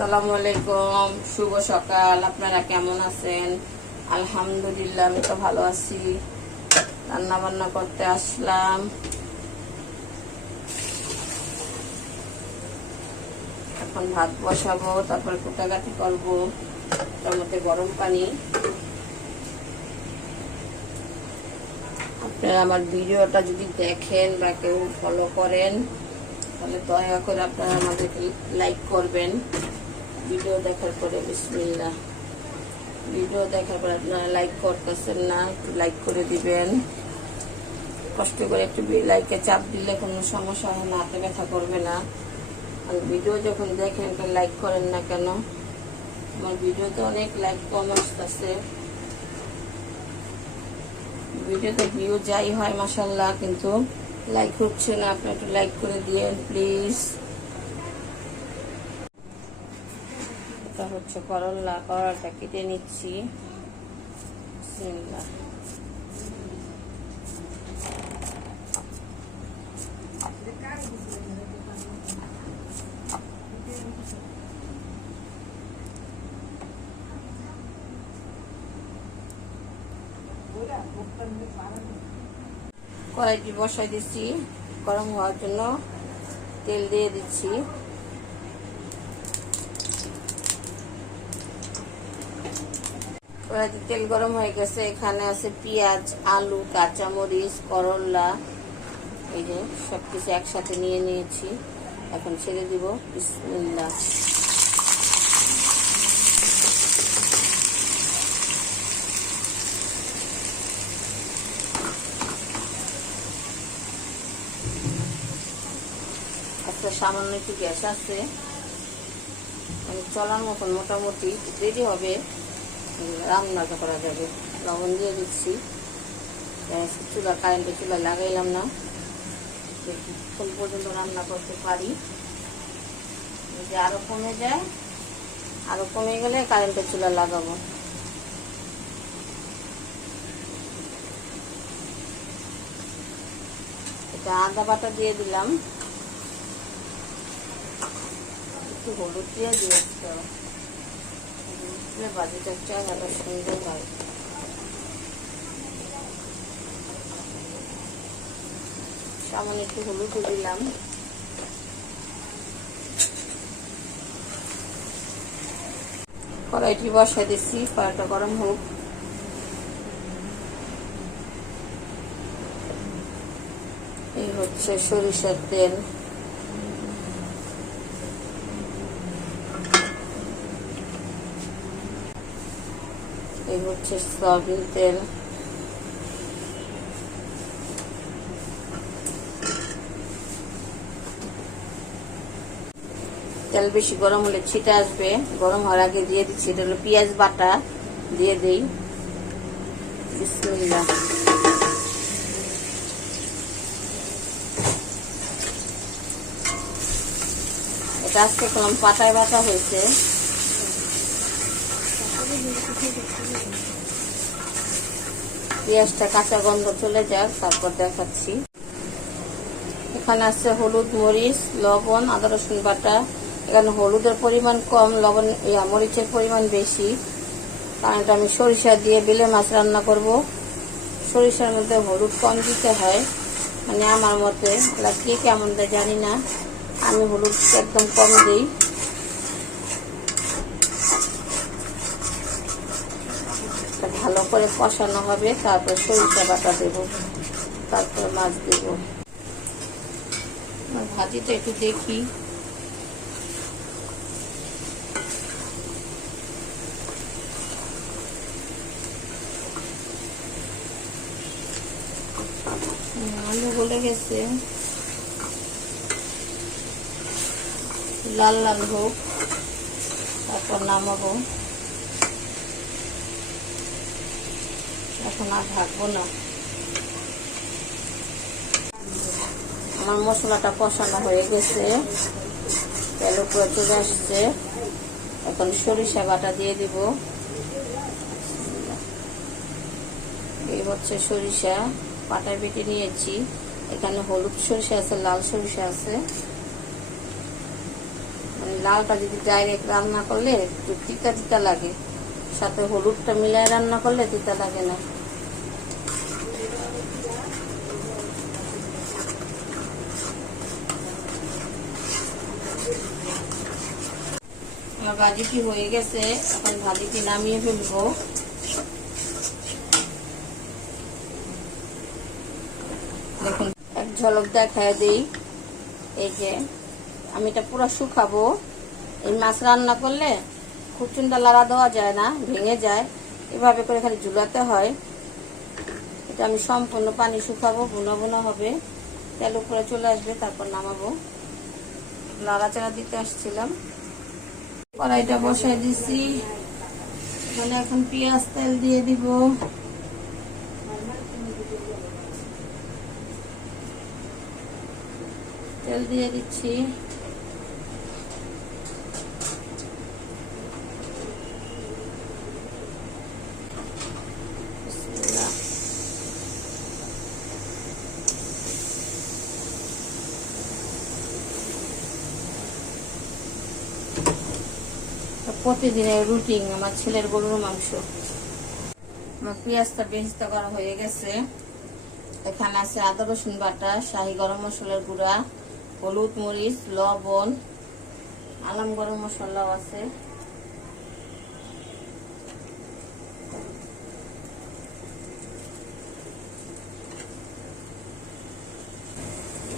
আসসালামু আলাইকুম, শুভ সকাল। আপনারা কেমন আছেন? আলহামদুলিল্লাহ, আমি তো ভালো আছি। রান্না বান্না করতে আসলাম। এখন ভাত বসাবো, তারপর কুটাকাটি করবো। তার মধ্যে গরম পানি। আপনারা আমার ভিডিওটা যদি দেখেন বা কেউ ফলো করেন, তাহলে দয়া করে আপনারা আমাদেরকে লাইক করবেন। ভিডিও দেখার পরে বিসমিল্লাহ। ভিডিও দেখার পরে আপনারা লাইক করতেছেন না, একটু লাইক করে দিবেন। কষ্ট করে একটু লাইকে চাপ দিলে কোনো সমস্যা হয় না, হাতে ব্যথা করবে না। আর ভিডিও যখন দেখেন একটা লাইক করেন না কেন? আমার ভিডিওতে অনেক লাইক কম আসতেছে। ভিডিওতে ভিউ যাই হয় মাশাআল্লাহ, কিন্তু লাইক হচ্ছে না। আপনি একটু লাইক করে দিয়েন প্লিজ। এটা হচ্ছে করলাটা কেটে নিচ্ছি। বিসমিল্লাহ। কড়াইটি বসাই দিচ্ছি গরম হওয়ার জন্য। তেল দিয়ে দিচ্ছি। কড়াইতে তেল গরম হয়ে গেছে। এখানে আছে পেঁয়াজ, আলু, কাঁচামরিচ, করলা, এই যে সবকিছু একসাথে নিয়ে নিয়েছি। এখন ছেড়ে দিব। বিসমিল্লাহ। আচ্ছা, সামান্য একটু গ্যাস আছে, চলার মতন মোটামুটি রেডি হবে, রান্নাটা করা যাবে। লবণ দিয়ে দিচ্ছি। কারেন্টের চুলা লাগাইলাম না, কোন পর্যন্ত রান্না করতে পারি। যদি আরো কমে যায়, আরো কমে গেলে কারেন্টের চুলা লাগাবো। এটা আদা বাটা দিয়ে দিলাম, একটু হলুদ দিয়ে দিয়েছি। বাজিটা চেহারাটা সুন্দর হয়। সামান্য একটু হলুদ দিলাম। কড়াইটি বসাই দিচ্ছি, কড়াইটা গরম হোক। এই হচ্ছে সরিষার তেল। এই হচ্ছে সয়াবিন তেল। তেল বেশি গরম হলে ছিটে আসবে। গরম হওয়ার আগে দিয়ে দিচ্ছি, এটা হলো পেঁয়াজ বাটা, দিয়ে দেই। বিসমিল্লাহ। এটা আজকে কলম পাটায় বাটা হয়েছে। পেঁয়াজটা কাঁচা গন্ধ চলে যাক, তারপর দেখাচ্ছি। এখানে আছে হলুদ, মরিচ, লবণ, আদা রসুন বাটা। এখানে হলুদের পরিমাণ কম, লবণ মরিচের পরিমাণ বেশি, কারণ এটা আমি সরিষা দিয়ে বেলে মাছ রান্না করব। সরিষার মধ্যে হলুদ কম দিতে হয়, মানে আমার মতে। কে কেমন দেয় জানি না, আমি হলুদ একদম কম দিই। ভালো করে কষানো হবে, তারপর সরিষা বাটা দেব, তারপর মাছ দেব। ভাজিটা একটু দেখি। আলু গলে গেছে, লাল লাল হোক, তারপর নামাবো। এখন আর ঢাকবো না। আমার মশলাটা কষানো হয়ে গেছে, তেল উপরে চলে আসছে। এখন সরিষা বাটা দিয়ে দিব। এই হচ্ছে সরিষা পাটায় বেটে নিয়েছি। এখানে হলুদ সরিষা আছে, লাল সরিষা আছে, মানে লালটা যদি ডাইরেক্ট রান্না করলে একটু তিতা তিতা লাগে, সাথে হলুদটা মিলায় রান্না করলে তিতা লাগে না। আমার ভাজিটি হয়ে গেছে, এখন ভাজিটি নামিয়ে ফেলবো। দেখুন এক ঝলক দেখায় দিই। এই যে আমি এটা পুরো শুকাবো। এই মাছ রান্না করলে কুচুনটা লাড়া দেওয়া যায় না, ভেঙে যায়, এভাবে করে খালি ঝুলাতে হয়। এটা আমি সম্পূর্ণ পানি শুকাবো, বুনা বুনা হবে, তেল উপরে চলে আসবে, তারপর নামাবো। লাড়াচাড়া দিতে আসছিলাম। কড়াইটা বসাই দিছি, এখানে এখন পেঁয়াজ তেল দিয়ে দিব। তেল দিয়ে দিচ্ছি। প্রতিদিনের রুটিন আমার ছেলের গরুর মাংস। আমার পেঁয়াজটা বেরেস্তা করা হয়ে গেছে। এখানে আছে আদা রসুন বাটা, শাহি গরম মশলার গুঁড়া, হলুদ মরিচ, লবণ, আলাম গরম মশলাও আছে।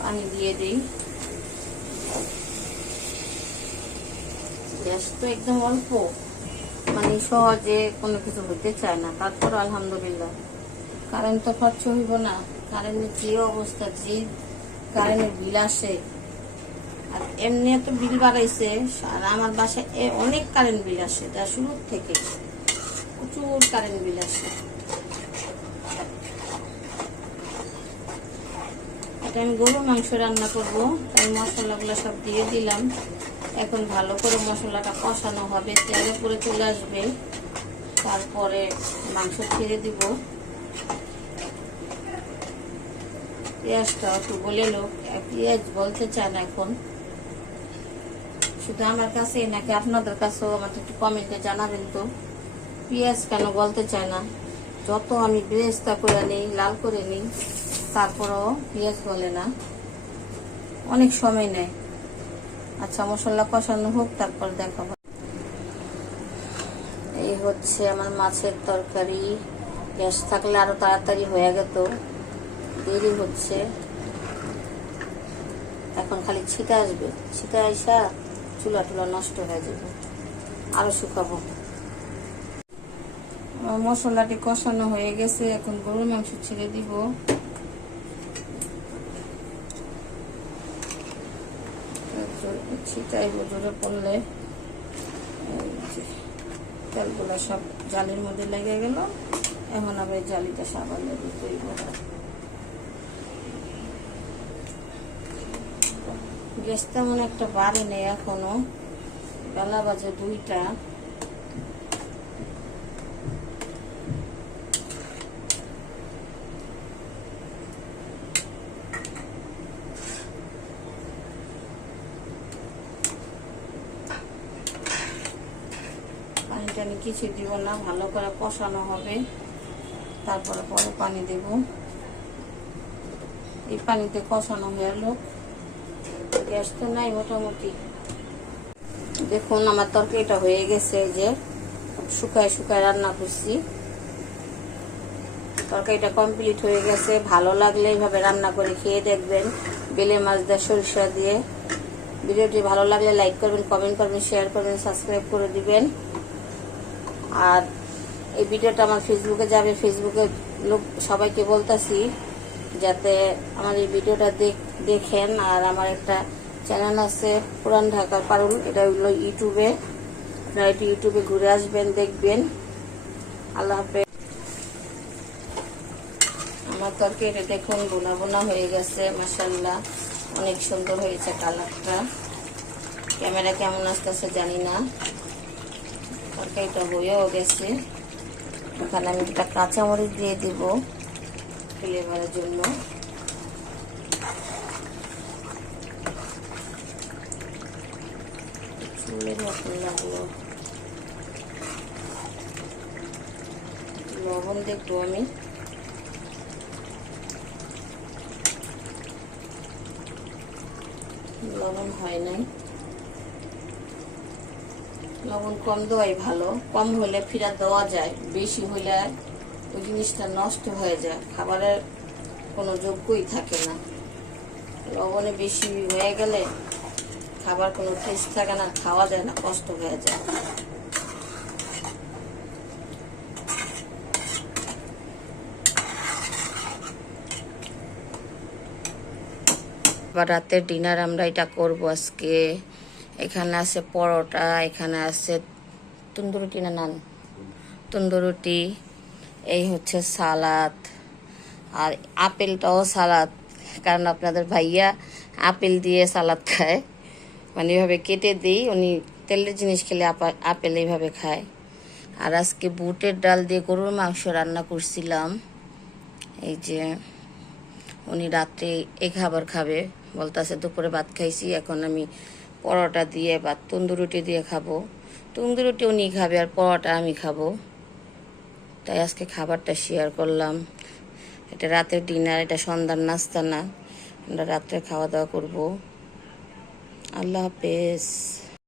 পানি দিয়ে দিই। গ্যাস তো একদম অল্প, মানে সহজে কোনো কিছু হতে চায় না। তারপর আলহামদুলিল্লাহ, কারেন্ট তো খরচ হইব না। কারেন্টের যে অবস্থা, যে কারেন্টের বিল আসে, আর এমনি তো বিল বাড়াইছে। আর আমার বাসায় অনেক কারেন্ট বিল আসে, তা শুরুর থেকে প্রচুর কারেন্ট বিল আসে। এটা আমি গরুর মাংস রান্না করবো, তাই মশলাগুলো সব দিয়ে দিলাম। এখন ভালো করে মশলাটা কষানো হবে, তেলে করে চলে আসবে, তারপরে মাংস ছেড়ে দিব। পেঁয়াজটা একটু গলে লোক, পেঁয়াজ বলতে চায় না এখন, শুধু আমার কাছে নাকি আপনাদের কাছেও আমাকে একটু কমেন্টে জানাবেন তো, পেঁয়াজ কেন বলতে চায় না। যত আমি বেরেস্তা করে নিই, লাল করে নিই, তারপরেও পেঁয়াজ বলে না, অনেক সময় নেয়। আচ্ছা, মশলা কষানো হোক, তারপর দেখাবো। এই হচ্ছে আমার মাছের তরকারি। গ্যাস থাকলে আরো তাড়াতাড়ি হয়ে যেত, দেরি হচ্ছে। এখন খালি ছিটা আসবে, ছিটা আইসা চুলা টুলা নষ্ট হয়ে যাবে, আরো শুকাবো। মশলাটি কষানো হয়ে গেছে, এখন গরুর মাংস ছেড়ে দিব। ছিটাইব জোরে পড়লে তেলগুলা সব জালির মধ্যে লেগে গেল। এখন আবার জালিটা সাবান দিতে হইব। গ্যাস তেমন একটা বাড়ে নেই এখনো, বেলা বাজে 2টা। পানিটা আমি কিছু দিব না, ভালো করে কষানো হবে, তারপরে পরে পানি দেব। এই পানিতে কষানো হয়ে গেল, গ্যাস তো নাই মোটামুটি। দেখুন আমার তরকারিটা হয়ে গেছে, যে শুকায় শুকায় রান্না করছি। তরকারিটা কমপ্লিট হয়ে গেছে। ভালো লাগলে এইভাবে রান্না করে খেয়ে দেখবেন, বেলে মাছ দিয়ে, সরিষা দিয়ে। ভিডিওটি ভালো লাগলে লাইক করবেন, কমেন্ট করবেন, শেয়ার করবেন, সাবস্ক্রাইব করে দিবেন। আর এই ভিডিওটা আমার ফেসবুকে যাবে, ফেসবুকে লোক সবাইকে বলতেছি যাতে আমার এই ভিডিওটা দেখেন। আর আমার একটা চ্যানেল আছে পুরান ঢাকার পারুল, এটা হলো ইউটিউবে, আপনারা একটু ইউটিউবে ঘুরে আসবেন, দেখবেন। আল্লাহ হাফেজ। আমার তরকারিটা দেখুন বোনা বোনা হয়ে গেছে, মাশাআল্লাহ অনেক সুন্দর হয়েছে কালারটা। ক্যামেরা কেমন আসতেছে জানি না, তরকারিটা হয়েও গেছে। এখানে আমি একটা কাঁচামরিচ দিয়ে দিব ফ্লেভারের জন্য। ফুলের মতন লাগলো। লবণ দেখবো আমি। লবণ হয় নাই, লবণ কম দেওয়াই ভালো। কম হলে ফিরা দেওয়া যায়, বেশি হলে ওই জিনিসটা নষ্ট হয়ে যায়, খাবারের কোনো যোগ্যই থাকে না। লবণে বেশি হয়ে গেলে খাবার কোনো টেস্ট থাকে না, খাওয়া যায় না, কষ্ট হয়ে যায়। আবার রাতের ডিনার আমরা এটা করব আজকে। এখানে আছে পরোটা, এখানে আছে তন্দুরুটি না নান, তন্দুরুটি, এই হচ্ছে সালাদ, আর আপেলটাও সালাদ, কারণ আপনাদের ভাইয়া আপেল দিয়ে সালাদ খায়, মানে এভাবে কেটে দিই, উনি তেলের জিনিস খেলে আপেল এইভাবে খায়। আর আজকে বুটের ডাল দিয়ে গরুর মাংস রান্না করছিলাম। এই যে উনি রাত্রে এই খাবার খাবে, বলতেছে দুপুরে ভাত খাইছি, এখন আমি পরোটা দিয়ে বা তন্দুরুটি দিয়ে খাবো। তন্দুরুটি উনি খাবে আর পরোটা আমি খাবো, তাই আজকে খাবারটা শেয়ার করলাম। এটা রাতের ডিনার, এটা সন্ধ্যার নাস্তা না, আমরা রাত্রে খাওয়া দাওয়া করবো। আল্লাহ হাফেজ।